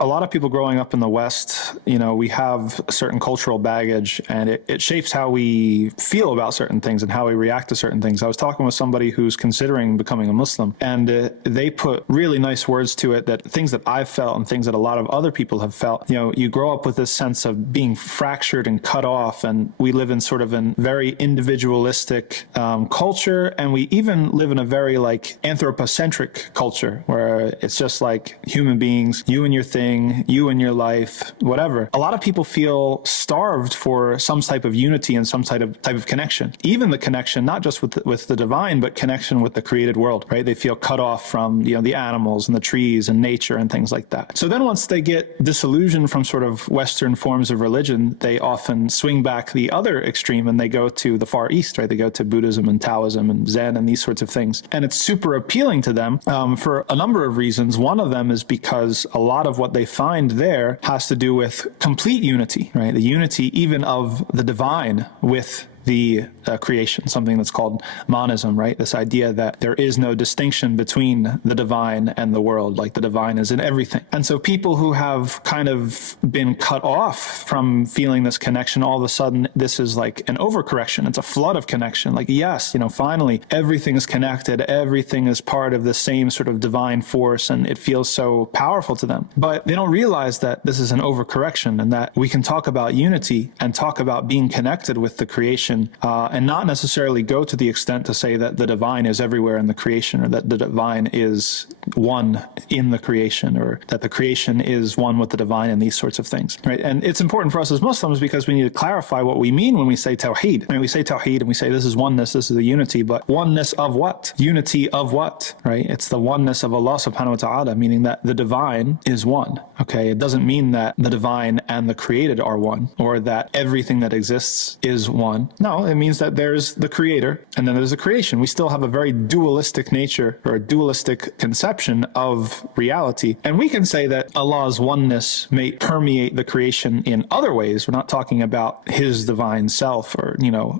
a lot of people growing up in the West, we have a certain cultural baggage, and it shapes how we feel about certain things and how we react to certain things. I was talking with somebody who's considering becoming a Muslim, and they put really nice words to it, that things that I've felt and things that a lot of other people have felt. You grow up with this sense of being fractured and cut off, and we live in sort of a very individualistic culture, and we even live in a very like anthropocentric culture where it's just like human beings, you and your thing, you and your life, whatever. A lot of people feel starved for some type of unity and some type of connection. Even the connection, not just with the divine, but connection with the created world, right? They feel cut off from the animals and the trees and nature and things like that. So then once they get disillusioned from sort of Western forms of religion, they often swing back the other extreme and they go to the Far East, right? They go to Buddhism and Taoism and Zen and these sorts of things. And it's super appealing to them for a number of reasons. One of them is because a lot of what they find there has to do with complete unity, right? The unity even of the divine with the creation, something that's called monism, right? This idea that there is no distinction between the divine and the world, like the divine is in everything. And so people who have kind of been cut off from feeling this connection, all of a sudden, this is like an overcorrection. It's a flood of connection. Like, yes, finally, everything is connected. Everything is part of the same sort of divine force, and it feels so powerful to them. But they don't realize that this is an overcorrection, and that we can talk about unity and talk about being connected with the creation, and not necessarily go to the extent to say that the divine is everywhere in the creation, or that the divine is one in the creation, or that the creation is one with the divine, and these sorts of things, right? And it's important for us as Muslims because we need to clarify what we mean when we say tawheed. I mean, we say tawheed and we say this is oneness, this is the unity, but oneness of what? Unity of what, right? It's the oneness of Allah subhanahu wa ta'ala, meaning that the divine is one, okay? It doesn't mean that the divine and the created are one, or that everything that exists is one. No, it means that there's the creator and then there's the creation. We still have a very dualistic nature, or a dualistic conception of reality. And we can say that Allah's oneness may permeate the creation in other ways. We're not talking about his divine self, or,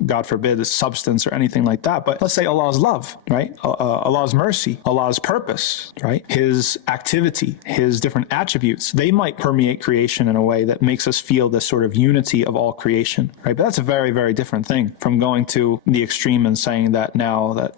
God forbid, his substance or anything like that. But let's say Allah's love, right? Allah's mercy, Allah's purpose, right? His activity, his different attributes, they might permeate creation in a way that makes us feel this sort of unity of all creation, right? But that's a very, very different thing from going to the extreme and saying that now that,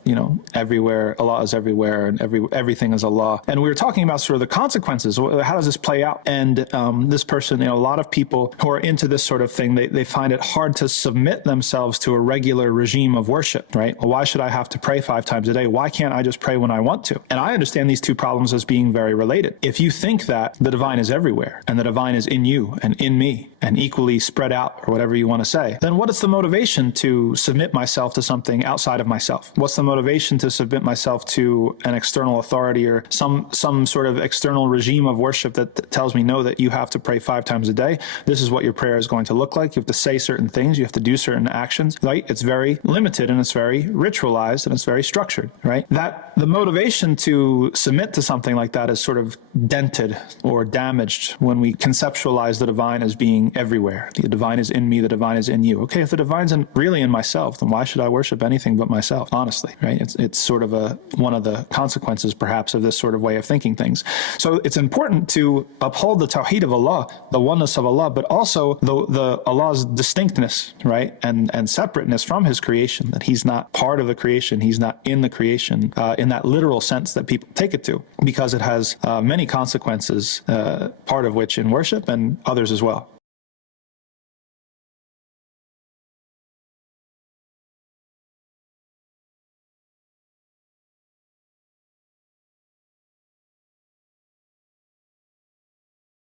everywhere, Allah is everywhere and everything is Allah. And we were talking about sort of the consequences. How does this play out? And this person, a lot of people who are into this sort of thing, they find it hard to submit themselves to a regular regime of worship, right? Well, why should I have to pray 5 times a day? Why can't I just pray when I want to? And I understand these two problems as being very related. If you think that the divine is everywhere and the divine is in you and in me and equally spread out, or whatever you want to say, then what is the motivation to submit myself to something outside of myself? What's the motivation to submit myself to an external authority or some sort of external regime of worship that tells me, no, that you have to pray 5 times a day. This is what your prayer is going to look like. You have to say certain things. You have to do certain actions, right? It's very limited and it's very ritualized and it's very structured, right? That the motivation to submit to something like that is sort of dented or damaged when we conceptualize the divine as being everywhere. The divine is in me, the divine is in you. Okay, if the divine's really in myself, then why should I worship anything but myself, honestly, right? It's sort of one of the consequences, perhaps, of this sort of way of thinking things. So it's important to uphold the tawheed of Allah, the oneness of Allah, but also the Allah's distinctness, right? And separateness from his creation, that he's not part of the creation, he's not in the creation, in that literal sense that people take it to, because it has many consequences, part of which in worship and others as well.